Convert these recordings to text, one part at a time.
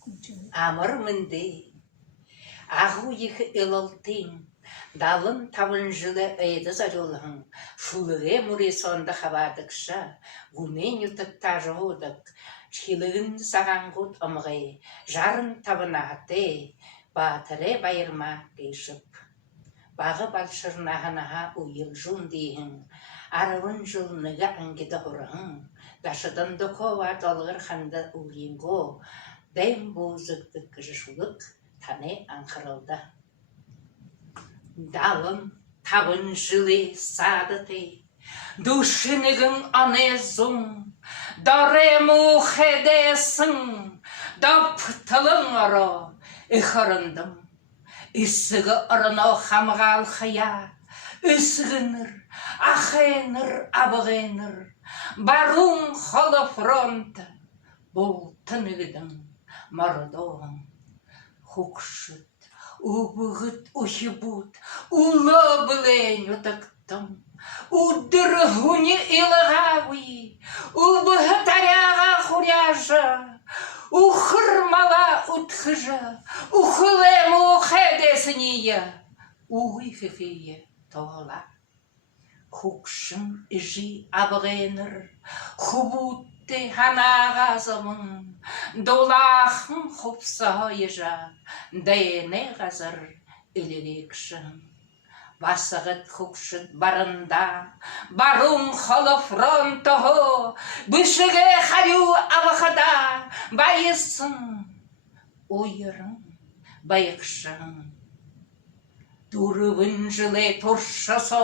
Амыр мынды, ағу екі ылылтың, далын табын жылы әйді зарылың, шулығы мұре сонды хабадықша, гумен ютықта жоғудық, шилығын саған ғуд ымғай, жарын табын ағыты, батыры байырма кейшіп. Бағы балшырнағынаға ұйыл жун дейін, арывын жылыныға әңгеді ғұрығын, дашыдан дұқова долғыр қанды ұлғинго, дэм бузықты кыжышулық таны аңқырылды. Далым табын жылы садыты, душынығын анезум, дарему хедесің, дап-тылың ұры, ұқырындым. Үсігі ұрыны қамғал қия, үсігінір, ақайыныр, абығайыныр, барун қолы фронты, бұл тынығыдың мардоғын. Хукшыт, убығыт, ухибут, улы білен өтіктім, удырғуни илығауи, убығыт аряға хуряжа, ухырмала утхыжа, ухылему хедесіние, уғихихие тоғыла. Хукшым жи абығайыныр, хубутты ханағазымын, долахын хупса ежа, дәйіне ғазыр үлірекшін. Басығыт хукшыт барында, барун қолы фронтығы, бүшіге харю абықыда, байысын, ойырын, байықшын. Дұрывын жылы тұршысы,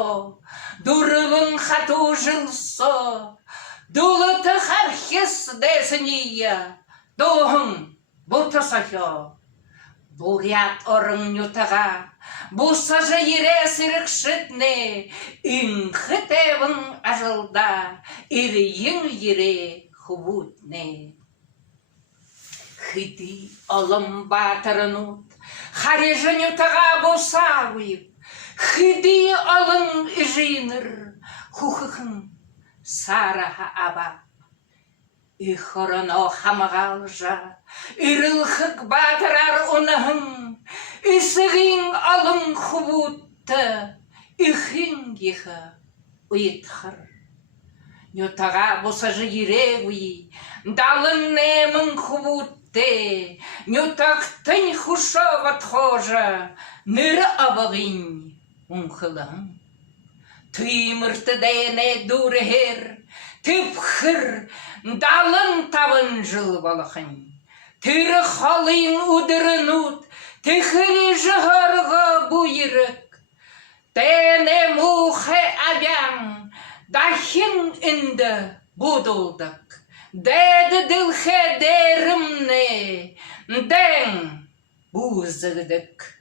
дұрывын қату жылсы, дұлыты қархес дәсінейі, доғын бұты сахё. Бурят орын ютыға, бұсажы ере сірікшітне, үңхітевін ажылда, ирейін ере хубутне. Хиди олым батырынут, харежын ютыға бұса ұйып, хиди олым жиныр, хухықын сараға аба. Үхіріно хамығал жа, үрілхік батырар ұнығын, үсігін олым хубутты, үхін ехі ұйытқыр. Нютаға бұсажы ере ұй, далын немін хубутты, нютақтың хұшават хожа, нұры абығын ұңқылығын. Түймірті дәйіне дұры хер, түпхір, далын табын жыл балықын. Түрі қалың ұдырын ұд, түхірі жығырғы бұйырық. Дәйіне мұхы әбян, дахин үнді бұдылдық. Дәді ділхе дәрімне, дәң бұзығдық.